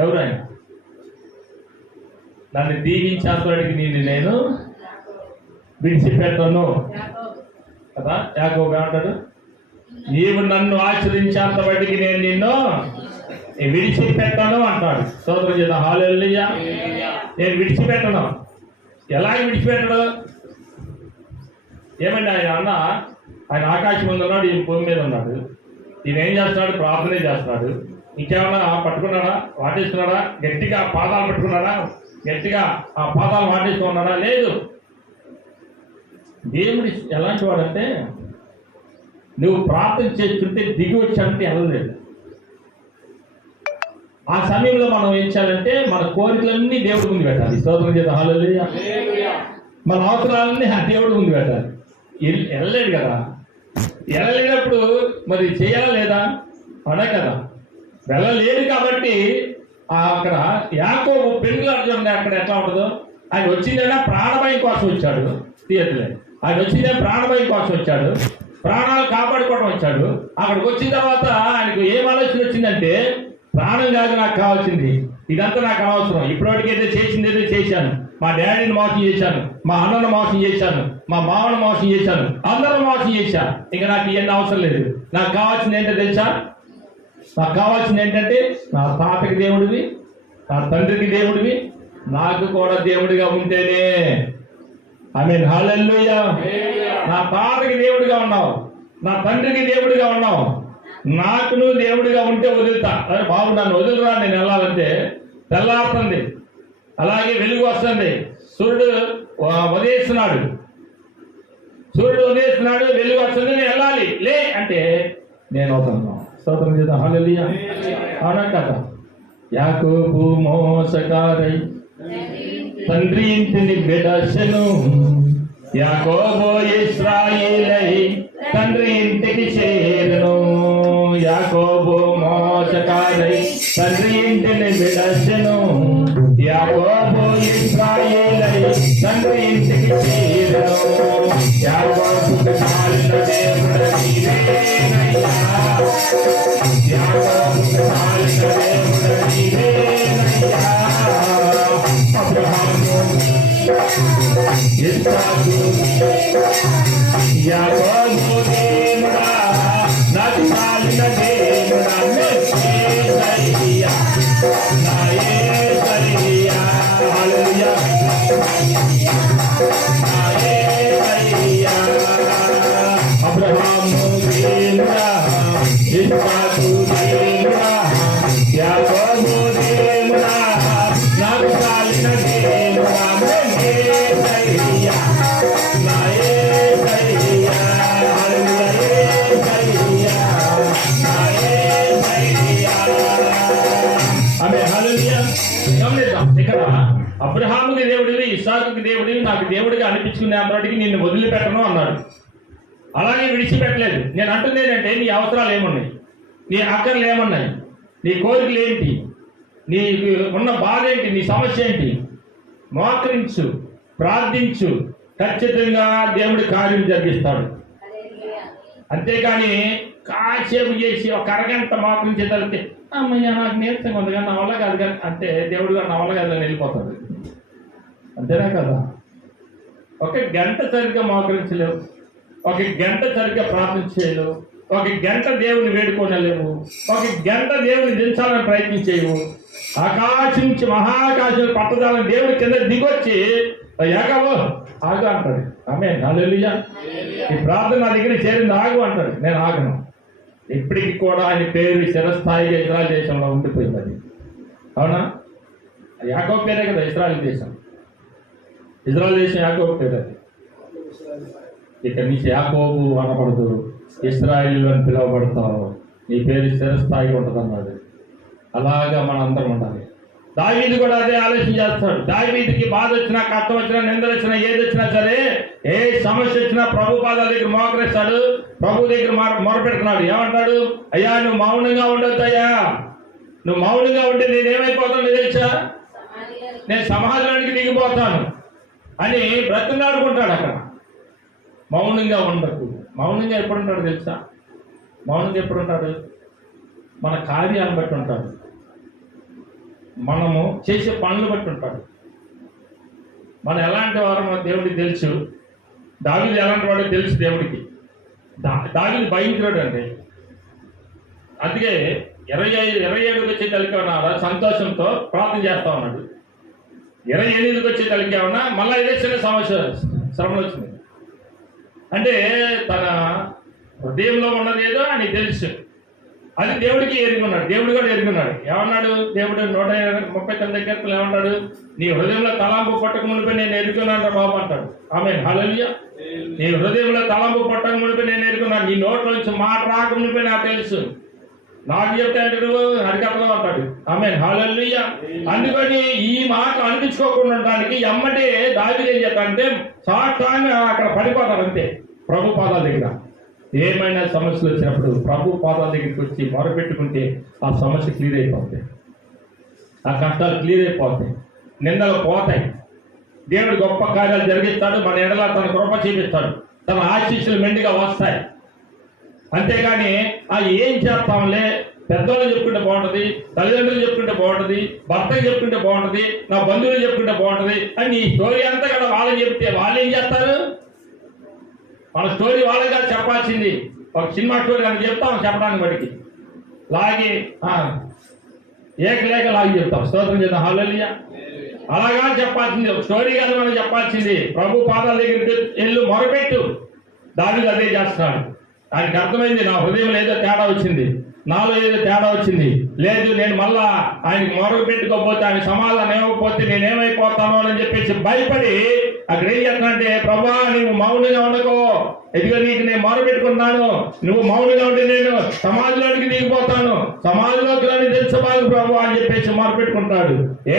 ఎవరు ఆయన? నన్ను దీవించేంతవాడికి నేను విడిచిపెట్టను కదా. యాకోబు ఏమంటాడు? నీవు నన్ను ఆశ్రయించేంత వాటికి నేను నిన్ను విడిచిపెట్టను అంటాడు. స్తోత్రం చేద్దాం. హల్లెలూయా. నేను విడిచిపెట్టను. ఎలాగ విడిచిపెట్టడు? ఏమండి ఆయన ఆకాశం ముందు ఉన్నాడు, ఈ భూమి మీద ఉన్నాడు. ఈయన ఏం చేస్తున్నాడు? ప్రార్థనే చేస్తున్నాడు. ఇంకేమన్నా పట్టుకున్నాడా? వాటేస్తున్నాడా? గట్టిగా పాదాలు పట్టుకున్నాడా? గట్టిగా ఆ పాదాలు వాటేసుకున్నాడా? లేదు. దేవుడు ఎలాంటి వాడంటే, నువ్వు ప్రార్థన చేస్తుంటే దిగి వచ్చానంటే వెళ్ళలేదు. ఆ సమయంలో మనం ఏం చేయాలంటే మన కోరికలన్నీ దేవుడి ముందు పెట్టాలి. స్తోత్రం చేద్దాం. హల్లెలూయా. మన అవసరాలన్నీ ఆ దేవుడి ముందు పెట్టాలి. వెళ్ళలేడు కదా. వెళ్ళలేనప్పుడు మరి చేయాలా లేదా? అనే కదా. వెళ్ళలేదు కాబట్టి అక్కడ యాకోబు పెళ్ళి అక్కడ ఎట్లా ఉంటుందో, ఆయన వచ్చిందైనా ప్రాణభయం కోసం వచ్చాడు. తీయట్లే, ఆయన వచ్చిందే ప్రాణభయం కోసం వచ్చాడు, ప్రాణాలు కాపాడుకోవడం వచ్చాడు. అక్కడికి వచ్చిన తర్వాత ఆయనకు ఏం ఆలోచన వచ్చిందంటే, ప్రాణం కాదు నాకు కావాల్సింది, ఇదంతా నాకు అనవసరం. ఇప్పటివరకు ఏదో చేసింది ఏదో చేశాను. మా డాడీని మోసం చేశాను, మా అన్నను మోసం చేశాను, మా మామను మోసం చేశాను, అందరూ మోసం చేశాను. ఇంకా నాకు ఇవన్నీ అవసరం లేదు. నాకు కావాల్సింది ఏంటో తెలుసా? నాకు కావాల్సింది ఏంటంటే, నా తాతకి దేవుడివి, నా తండ్రికి దేవుడివి, నాకు కూడా దేవుడిగా ఉంటేనే. ఆమేన్. హల్లెలూయా. నా తాతకి దేవుడిగా ఉన్నావు, నా తండ్రికి దేవుడిగా ఉన్నావు, నాకు నువ్వు దేవుడిగా ఉంటే వదులుతా. అరే బాబు, నన్ను వదులురా, నేను వెళ్ళాలంటే తెల్లారుతుంది, అలాగే వెలుగు వస్తుంది, సూర్యుడు ఉదయిస్తున్నాడు, వెలుగు వస్తుంది, నేను వెళ్ళాలి లే అంటే నేను అవుతున్నాను. స్తోత్రం చేద్దాం. హల్లెలూయా. అవునా కదా. యాకోబు మోసకారై తండ్రి ఇంటిని విడచెను, యాకోబు ఇశ్రాయేలై తండ్రి ఇంటికి చేరును. యాకోబు మోసకారై తండ్రి ఇంటిని విడచెను, యాకోబు ఇశ్రాయేలై తండ్రి ఇంటికి చేరును. యాకోబుకు కాలిన దేవుడు నీవేనయ్యా, యాకోబుకు కాలిన దేవుడు నీవేనయ్యా. అబ్రహాము, ఇస్సాకు, యాకోబు దేవుడా, నాకు కాలిన దేవుడా, యేసయ్యా, నా యేసయ్యా. హల్లెలూయా. నా యేసయ్యా. అబ్రహాము దేవుడా, ఇస్సాకు దేవుడా, యాకోబు దేవుడా, నాకు కాలిన దేవుడా, యేసయ్యా, నా యేసయ్యా. హల్లెలూయా. నా యేసయ్యా. ఆమేన్. హల్లెలూయా. గమనిద్దాం, ఇక్కడ అబ్రహాముకి దేవుడివి, ఇస్సాకుకి దేవుడివి, నాకు దేవుడిగా అనిపించుకునే అప్పటికి నిన్ను వదిలిపెట్టను అన్నాడు. అలాగే విడిచిపెట్టలేదు. నేను అంటుంది ఏంటంటే, నీ అవసరాలు ఏమున్నాయి, నీ అక్కర్లు ఏమున్నాయి, నీ కోరికలు ఏంటి, నీకు ఉన్న బాధ ఏంటి, నీ సమస్య ఏంటి, మోకరించు, ప్రార్థించు, ఖచ్చితంగా దేవుడి కార్యం జరిగిస్తాడు. అంతేకాని కాసేపు చేసి ఒక అరగంట మోకరించి తలితే అమ్మయ్య నాకు నేర్చుకుంది ఉంది కానీ నా వల్ల కాదు కానీ అంటే దేవుడు గారు నా వల్ల కాదు అని వెళ్ళిపోతాడు. అంతేనా కదా. ఒక గంట సరిగ్గా మోకరించలేవు, ఒక గంట సరిగ్గా ప్రార్థన చేయలేవు, ఒక గంట దేవుని వేడుకోనలేవు, ఒక గంట దేవుని దించాలని ప్రయత్నించేవు. ఆకాశం నుంచి మహాకాశం పట్టదాలని దేవుడి కింద దిగొచ్చి యాకోబు ఆగు అంటాడు. ఆమేన్. హల్లెలూయా. ఈ ప్రార్థన నా దగ్గర చేరింది, ఆగు అంటాడు. నేను ఆగను. ఇప్పటికి కూడా ఆయన పేరు చిరస్థాయిగా ఇజ్రాయెల్ దేశంలో ఉండిపోయింది. అది అవునా? యాకోబు పేరే కదా ఇజ్రాయెల్ దేశం. ఇజ్రాయెల్ దేశం యాకోబు పేరు. అది ఇక్కడ నుంచి యాకోబు అనబడదు, ఇశ్రాయేలు అని పిలువబడతావు, నీ పేరు చిరస్థాయిగా ఉంటుంది అన్నాడు. అలాగా మనందరం ఉండాలి. దావీదు కూడా అదే ఆలోచన చేస్తాడు. దావీదుకి బాధ వచ్చినా, కష్టం వచ్చినా, నిందలు వచ్చినా, ఏది వచ్చినా సరే, ఏ సమస్య వచ్చినా ప్రభు పాదాల దగ్గర మోకరిస్తాడు, ప్రభు దగ్గర మొరపెడుతున్నాడు. ఏమంటాడు? అయ్యా నువ్వు మౌనంగా ఉండొద్దు, అయ్యా నువ్వు మౌనంగా ఉంటే నేనేమైపోతాను తెలుసా, నేను సమాజానికి దిగిపోతాను అని బ్రతిమలాడుకుంటాడు. అక్కడ మౌనంగా ఉండకు. మౌనంగా ఎప్పుడు ఉంటాడు తెలుసా? మౌనంగా ఎప్పుడు ఉంటాడు? మన కార్యాలను బట్టి ఉంటాడు. మనము చేసే పనులు బట్టి ఉంటాడు. మనం ఎలాంటి వారమో దేవుడికి తెలుసు. దావీదు ఎలాంటి వాడో తెలుసు దేవుడికి. దావీదు భయంకరుడు అండి. అందుకే 27 వచ్చేసరికి ఉన్నారా సంతోషంతో ప్రార్థన చేస్తా ఉన్నాడు. 28 వచ్చేసరికి ఉన్నా మళ్ళీ ఇదే చిన్న సమస్య శ్రమలు వచ్చింది. అంటే తన హృదయంలో ఉన్నది ఏదో అని తెలుసు. అది దేవుడికి ఎరుగున్నాడు. దేవుడు కూడా ఎరుగున్నాడు. ఏమన్నాడు దేవుడు 139 కీర్తనలు ఏమన్నాడు? నీ హృదయంలో తలాంపు పట్టక మునిపై నేను ఎరుగున్నాను రా బాబు అంటాడు. ఆమేన్, హల్లెలూయా. నీ హృదయంలో తలాంపు పట్టక మునిపై నేను ఎరుగున్నాను. నీ నోట్ల నుంచి మాట రాక మునిపై నాకు తెలుసు. నాకు చెప్తే అంటాడు హరికథలో అంటాడు. ఆమేన్, హల్లెలూయా. అందుకని ఈ మాట అనిపించుకోకుండా ఉండడానికి ఎమ్మటే దావీదు ఏం చెప్తాడంటే సాటాన్ని అక్కడ పడిపోతాడు అంతే. ప్రభు పాదాల దగ్గర ఏమైనా సమస్యలు వచ్చినప్పుడు ప్రభు పాదాల దగ్గరికి వచ్చి మొరపెట్టుకుంటే ఆ సమస్య క్లియర్ అయిపోతాయి. ఆ కష్టాలు క్లియర్ అయిపోతాయి. నిందలు పోతాయి. దేవుడు గొప్ప కార్యాలు జరిగిస్తాడు. మన ఎడల తన కృప చూపిస్తాడు. తన ఆశీస్సులు మెండుగా వస్తాయి. అంతేగాని ఏం చేస్తాంలే, పెద్దవాళ్ళు చెప్పుకుంటే బాగుంటుంది, తల్లిదండ్రులు చెప్పుకుంటే బాగుంటుంది, భర్తకి చెప్పుకుంటే బాగుంటుంది, నా బంధువులు చెప్పుకుంటే బాగుంటుంది అని ఈ స్టోరీ అంతా కూడా వాళ్ళని చెప్తే వాళ్ళు ఏం చేస్తారు? మన స్టోరీ వాళ్ళగా చెప్పాల్సింది. ఒక సినిమా స్టోరీ అని చెప్తాం చెప్పడానికి బడికి లాగి ఏకలేక లాగి చెప్తాం. స్తోత్రం చేద్దాం, హల్లెలూయా. అలాగా చెప్పాల్సింది. ఒక స్టోరీ కాదు మనం చెప్పాల్సింది. ప్రభు పాదాల దగ్గరికి వెళ్ళు, మొరపెట్టు. దావీదు అదే చేస్తున్నాడు. ఆయనకి అర్థమైంది నా హృదయంలో ఏదో తేడా వచ్చింది, నాలో ఏదో తేడా వచ్చింది. లేదు నేను మళ్ళా ఆయనకి మొరలు పెట్టుకోకపోతే ఆయన సమాధానం ఇవ్వకపోతే నేనేమైపోతాను అని చెప్పేసి భయపడి అక్కడ ఏం చేస్తానంటే ప్రభా నువ్వు మౌనంగా ఉండకో, ఎదుగు నీకు నేను మొర పెట్టుకున్నాను, నువ్వు మౌనంగా ఉంటే నేను సమాధిలోనికి దిగిపోతాను, సమాధిలోకి రాని తెలుసు ప్రభు అని చెప్పేసి మొర పెట్టుకుంటాడు. ఏ